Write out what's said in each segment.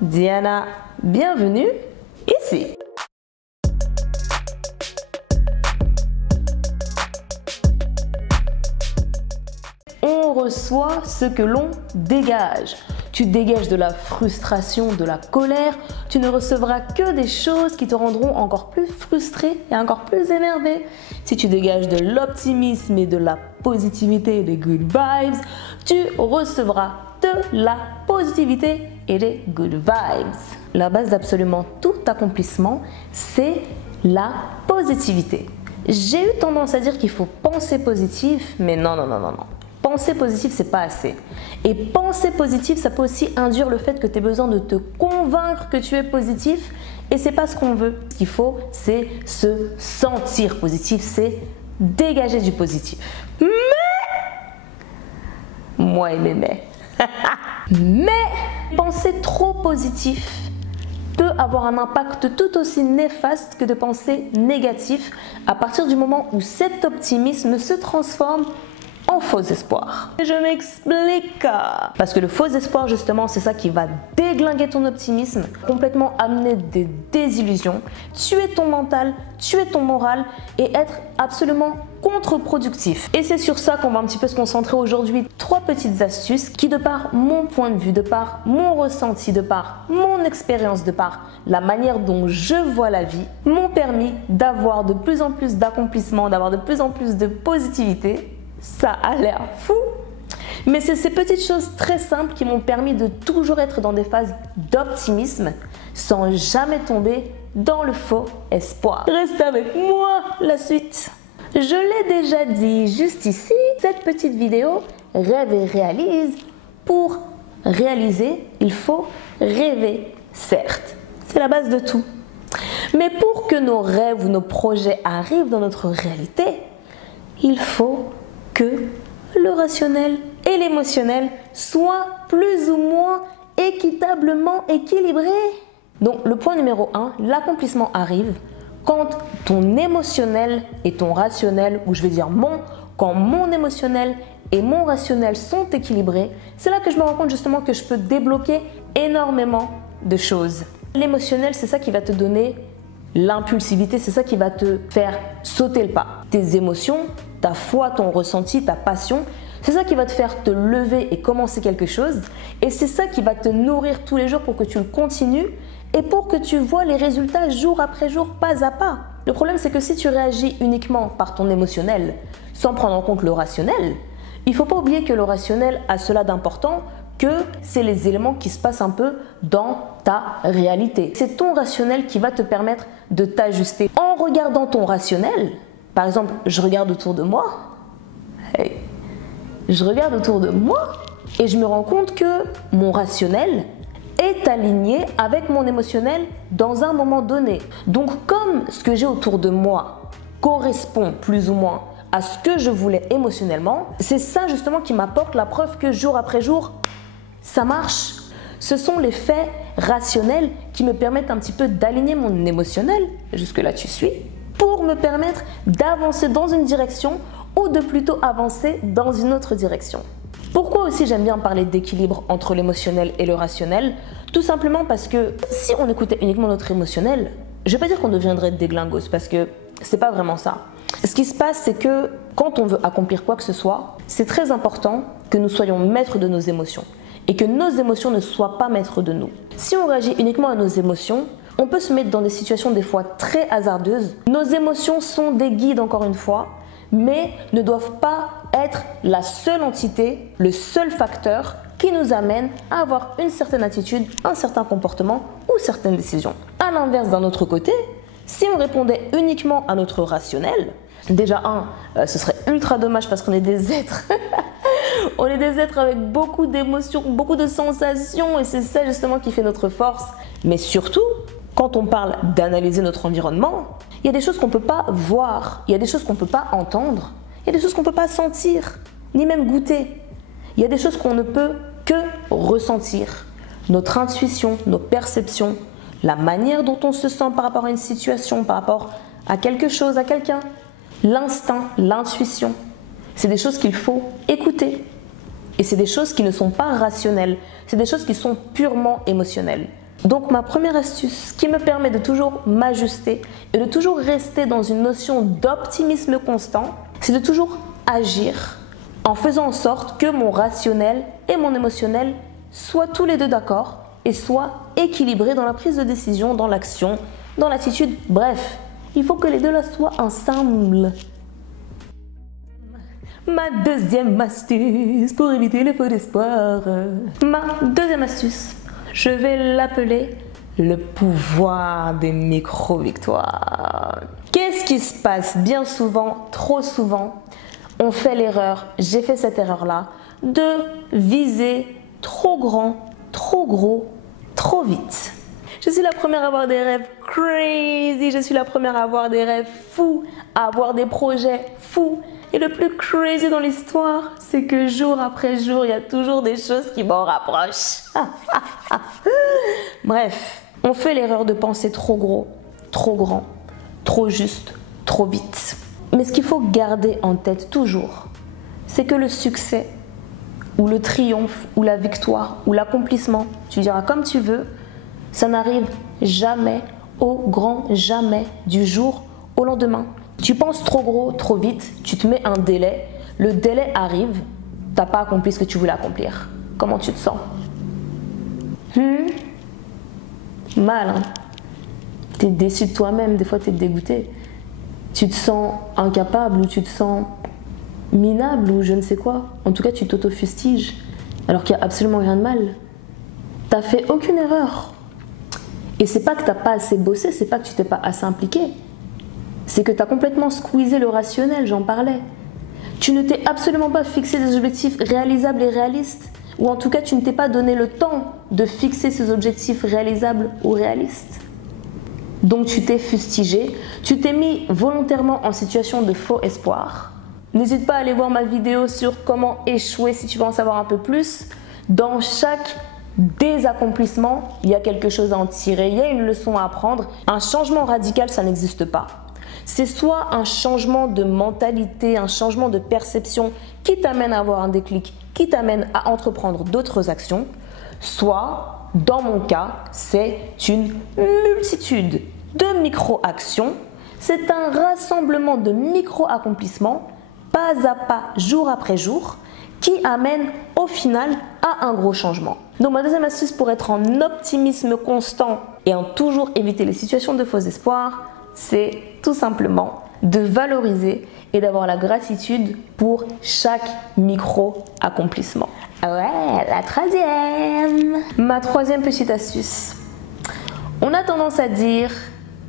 Diana, bienvenue ici. On reçoit ce que l'on dégage. Tu dégages de la frustration, de la colère, tu ne recevras que des choses qui te rendront encore plus frustré et encore plus énervé. Si tu dégages de l'optimisme et de la positivité et des good vibes, tu recevras de la positivité et des good vibes. La base d'absolument tout accomplissement, c'est la positivité. J'ai eu tendance à dire qu'il faut penser positif, mais non. Penser positif, c'est pas assez. Et penser positif, ça peut aussi induire le fait que tu aies besoin de te convaincre que tu es positif. Et c'est pas ce qu'on veut. Ce qu'il faut, c'est se sentir positif, c'est dégager du positif. Mais penser trop positif peut avoir un impact tout aussi néfaste que de penser négatif à partir du moment où cet optimisme se transforme en faux espoir. Je m'explique. Parce que le faux espoir, justement, c'est ça qui va déglinguer ton optimisme, complètement amener des désillusions, tuer ton mental, tuer ton moral et être absolument contre-productif. Et c'est sur ça qu'on va un petit peu se concentrer aujourd'hui. 3 petites astuces qui, de par mon point de vue, de par mon ressenti, de par mon expérience, de par la manière dont je vois la vie, m'ont permis d'avoir de plus en plus d'accomplissements, d'avoir de plus en plus de positivité. Ça a l'air fou, mais c'est ces petites choses très simples qui m'ont permis de toujours être dans des phases d'optimisme sans jamais tomber dans le faux espoir. Reste avec moi, la suite. Je l'ai déjà dit juste ici, cette petite vidéo rêve et réalise. Pour réaliser, il faut rêver, certes, c'est la base de tout. Mais pour que nos rêves ou nos projets arrivent dans notre réalité, il faut que le rationnel et l'émotionnel soient plus ou moins équitablement équilibrés. Donc le point numéro 1, l'accomplissement arrive quand ton émotionnel et ton rationnel, ou je vais dire quand mon émotionnel et mon rationnel sont équilibrés, c'est là que je me rends compte justement que je peux débloquer énormément de choses. L'émotionnel, c'est ça qui va te donner l'impulsivité, c'est ça qui va te faire sauter le pas. Tes émotions, ta foi, ton ressenti, ta passion, c'est ça qui va te faire te lever et commencer quelque chose. Et c'est ça qui va te nourrir tous les jours pour que tu le continues et pour que tu vois les résultats jour après jour, pas à pas. Le problème, c'est que si tu réagis uniquement par ton émotionnel, sans prendre en compte le rationnel, il ne faut pas oublier que le rationnel a cela d'important que c'est les éléments qui se passent un peu dans ta réalité. C'est ton rationnel qui va te permettre de t'ajuster. En regardant ton rationnel, par exemple, je regarde autour de moi, je regarde autour de moi et je me rends compte que mon rationnel est aligné avec mon émotionnel dans un moment donné. Donc comme ce que j'ai autour de moi correspond plus ou moins à ce que je voulais émotionnellement, c'est ça justement qui m'apporte la preuve que jour après jour, ça marche. Ce sont les faits rationnels qui me permettent un petit peu d'aligner mon émotionnel, jusque-là tu suis, pour me permettre d'avancer dans une direction ou de plutôt avancer dans une autre direction. Pourquoi aussi j'aime bien parler d'équilibre entre l'émotionnel et le rationnel? Tout simplement parce que si on écoutait uniquement notre émotionnel, je ne vais pas dire qu'on deviendrait déglingos parce que c'est pas vraiment ça. Ce qui se passe, c'est que quand on veut accomplir quoi que ce soit, c'est très important que nous soyons maîtres de nos émotions et que nos émotions ne soient pas maîtres de nous. Si on réagit uniquement à nos émotions, on peut se mettre dans des situations des fois très hasardeuses. Nos émotions sont des guides encore une fois, mais ne doivent pas être la seule entité, le seul facteur qui nous amène à avoir une certaine attitude, un certain comportement ou certaines décisions. À l'inverse, d'un autre côté, si on répondait uniquement à notre rationnel, déjà ce serait ultra dommage parce qu'on est des êtres on est des êtres avec beaucoup d'émotions, beaucoup de sensations et c'est ça justement qui fait notre force. Mais surtout, quand on parle d'analyser notre environnement, il y a des choses qu'on ne peut pas voir, il y a des choses qu'on ne peut pas entendre, il y a des choses qu'on ne peut pas sentir, ni même goûter. Il y a des choses qu'on ne peut que ressentir. Notre intuition, nos perceptions, la manière dont on se sent par rapport à une situation, par rapport à quelque chose, à quelqu'un. L'instinct, l'intuition, c'est des choses qu'il faut écouter. Et c'est des choses qui ne sont pas rationnelles, c'est des choses qui sont purement émotionnelles. Donc ma première astuce qui me permet de toujours m'ajuster et de toujours rester dans une notion d'optimisme constant, c'est de toujours agir en faisant en sorte que mon rationnel et mon émotionnel soient tous les deux d'accord et soient équilibrés dans la prise de décision, dans l'action, dans l'attitude. Bref, il faut que les deux là soient ensemble. Ma deuxième astuce pour éviter les faux espoirs. Ma deuxième astuce, je vais l'appeler le pouvoir des micro-victoires. Qu'est-ce qui se passe bien souvent, trop souvent? On fait l'erreur, j'ai fait cette erreur-là, de viser trop grand, trop gros, trop vite. Je suis la première à avoir des rêves crazy, je suis la première à avoir des rêves fous, à avoir des projets fous. Et le plus crazy dans l'histoire, c'est que jour après jour, il y a toujours des choses qui m'en rapprochent. Bref, on fait l'erreur de penser trop gros, trop grand, trop juste, trop vite. Mais ce qu'il faut garder en tête toujours, c'est que le succès, ou le triomphe, ou la victoire, ou l'accomplissement, tu diras comme tu veux, ça n'arrive jamais, au grand jamais, du jour au lendemain. Tu penses trop gros, trop vite, tu te mets un délai, le délai arrive, tu n'as pas accompli ce que tu voulais accomplir. Comment tu te sens? Mal, hein? Tu es déçu de toi-même, des fois tu es dégoûté. Tu te sens incapable ou tu te sens minable ou je ne sais quoi. En tout cas, tu t'auto-fustiges alors qu'il n'y a absolument rien de mal. Tu n'as fait aucune erreur. Et c'est pas que tu n'as pas assez bossé, c'est pas que tu t'es pas assez impliqué. C'est que tu as complètement squeezé le rationnel, j'en parlais. Tu ne t'es absolument pas fixé des objectifs réalisables et réalistes. Ou en tout cas, tu ne t'es pas donné le temps de fixer ces objectifs réalisables ou réalistes. Donc tu t'es fustigé, tu t'es mis volontairement en situation de faux espoir. N'hésite pas à aller voir ma vidéo sur comment échouer si tu veux en savoir un peu plus. Dans chaque désaccomplissement, il y a quelque chose à en tirer, il y a une leçon à apprendre. Un changement radical, ça n'existe pas. C'est soit un changement de mentalité, un changement de perception qui t'amène à avoir un déclic, qui t'amène à entreprendre d'autres actions, soit, dans mon cas, c'est une multitude de micro-actions. C'est un rassemblement de micro-accomplissements, pas à pas, jour après jour, qui amène au final à un gros changement. Donc ma deuxième astuce pour être en optimisme constant et en toujours éviter les situations de faux espoirs, c'est tout simplement de valoriser et d'avoir la gratitude pour chaque micro-accomplissement. Ouais, la troisième. Ma troisième petite astuce. On a tendance à dire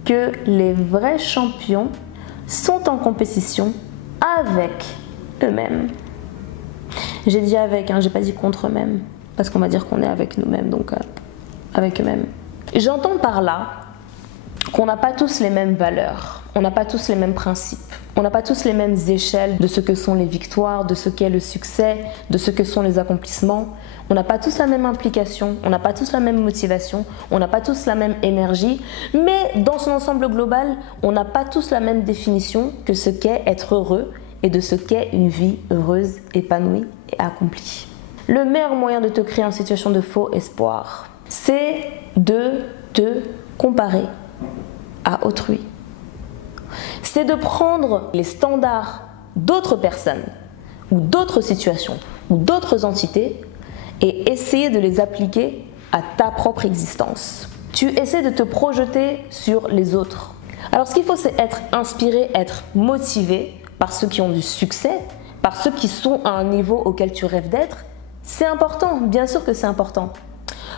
que les vrais champions sont en compétition avec eux-mêmes. J'ai dit avec, j'ai pas dit contre eux-mêmes, parce qu'on va dire qu'on est avec nous-mêmes, donc avec eux-mêmes. J'entends par là qu'on n'a pas tous les mêmes valeurs, on n'a pas tous les mêmes principes, on n'a pas tous les mêmes échelles de ce que sont les victoires, de ce qu'est le succès, de ce que sont les accomplissements. On n'a pas tous la même implication, on n'a pas tous la même motivation, on n'a pas tous la même énergie, mais dans son ensemble global, on n'a pas tous la même définition que ce qu'est être heureux et de ce qu'est une vie heureuse, épanouie et accomplie. Le meilleur moyen de te créer en situation de faux espoir, c'est de te comparer à autrui. C'est de prendre les standards d'autres personnes ou d'autres situations ou d'autres entités et essayer de les appliquer à ta propre existence. Tu essaies de te projeter sur les autres. Alors ce qu'il faut, c'est être inspiré, être motivé par ceux qui ont du succès, par ceux qui sont à un niveau auquel tu rêves d'être. C'est important, bien sûr que c'est important.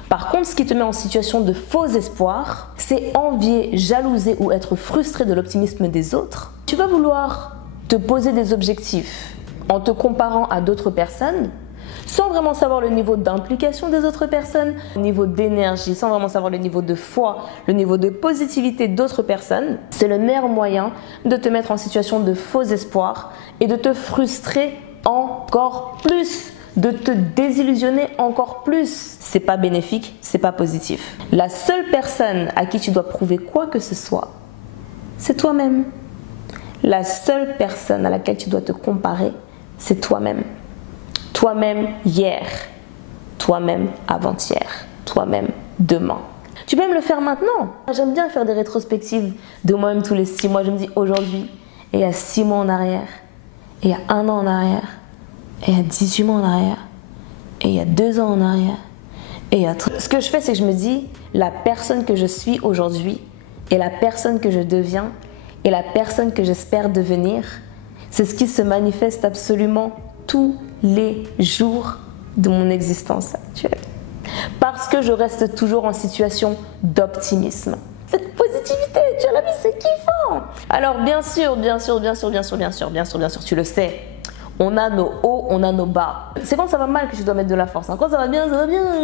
Par contre, ce qui te met en situation de faux espoir, c'est envier, jalouser ou être frustré de l'optimisme des autres. Tu vas vouloir te poser des objectifs en te comparant à d'autres personnes, sans vraiment savoir le niveau d'implication des autres personnes, le niveau d'énergie, sans vraiment savoir le niveau de foi, le niveau de positivité d'autres personnes. C'est le meilleur moyen de te mettre en situation de faux espoir et de te frustrer encore plus, de te désillusionner encore plus. C'est pas bénéfique, c'est pas positif. La seule personne à qui tu dois prouver quoi que ce soit, c'est toi-même. La seule personne à laquelle tu dois te comparer, c'est toi-même. Toi-même hier, toi-même avant-hier, toi-même demain. Tu peux même le faire maintenant. J'aime bien faire des rétrospectives de moi-même tous les 6 mois. Je me dis aujourd'hui, et il y a 6 mois en arrière, et il y a 1 an en arrière, et il y a 18 mois en arrière, et il y a 2 ans en arrière, et il y a... Ce que je fais, c'est que je me dis, la personne que je suis aujourd'hui, et la personne que je deviens, et la personne que j'espère devenir, c'est ce qui se manifeste absolument tous les jours de mon existence actuelle. Parce que je reste toujours en situation d'optimisme. Cette positivité, tu as la vie, c'est kiffant. Alors bien sûr, tu le sais, on a nos hauts, on a nos bas. C'est quand ça va mal que je dois mettre de la force. Quand ça va bien,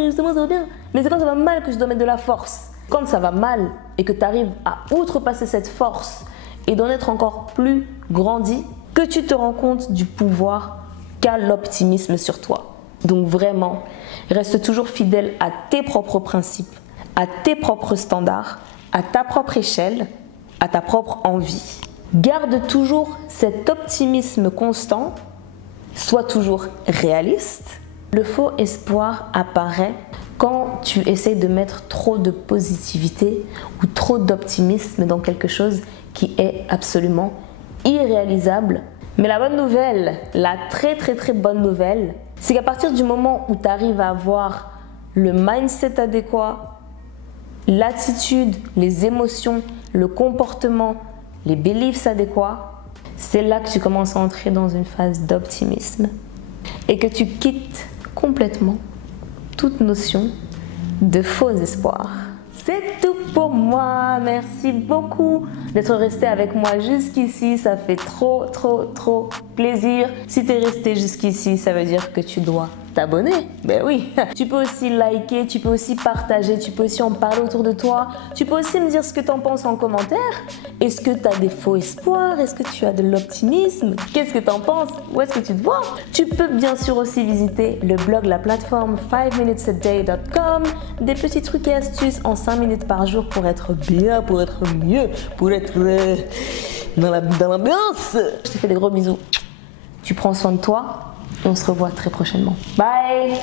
justement ça va bien. Mais c'est quand ça va mal que je dois mettre de la force. Quand ça va mal et que tu arrives à outrepasser cette force et d'en être encore plus grandi, que tu te rends compte du pouvoir qu'a l'optimisme sur toi. Donc vraiment, reste toujours fidèle à tes propres principes, à tes propres standards, à ta propre échelle, à ta propre envie. Garde toujours cet optimisme constant, sois toujours réaliste. Le faux espoir apparaît quand tu essayes de mettre trop de positivité ou trop d'optimisme dans quelque chose qui est absolument irréalisable. Mais la bonne nouvelle, la très bonne nouvelle, c'est qu'à partir du moment où tu arrives à avoir le mindset adéquat, l'attitude, les émotions, le comportement, les beliefs adéquats, c'est là que tu commences à entrer dans une phase d'optimisme et que tu quittes complètement toute notion de faux espoir. C'est tout pour moi. Merci beaucoup d'être resté avec moi jusqu'ici. Ça fait trop plaisir. Si tu es resté jusqu'ici, ça veut dire que tu dois t'abonner. Ben oui. Tu peux aussi liker, tu peux aussi partager, tu peux aussi en parler autour de toi. Tu peux aussi me dire ce que tu en penses en commentaire. Est-ce que tu as des faux espoirs? Est-ce que tu as de l'optimisme? Qu'est-ce que tu en penses? Où est-ce que tu te vois? Tu peux bien sûr aussi visiter le blog, la plateforme 5minutesaday.com. Des petits trucs et astuces en 5 minutes par jour pour être bien, pour être mieux, pour être dans l'ambiance. Je te fais des gros bisous. Tu prends soin de toi et on se revoit très prochainement. Bye!